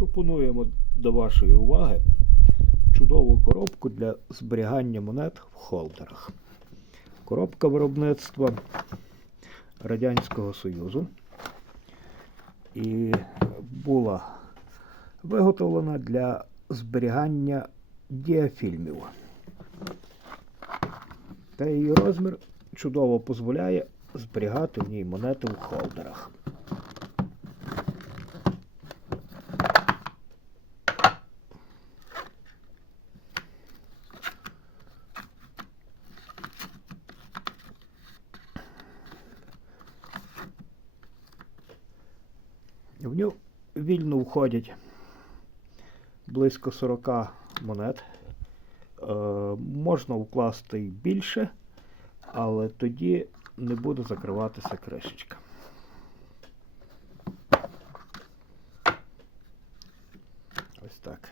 Пропонуємо до вашої уваги чудову коробку для зберігання монет в холдерах. Коробка виробництва Радянського Союзу і була виготовлена для зберігання діафільмів. Та її розмір чудово дозволяє зберігати в ній монети в холдерах. В нього вільно входять близько 40 монет. Е, можна вкласти і більше, але тоді не буде закриватися кришечка. Ось так.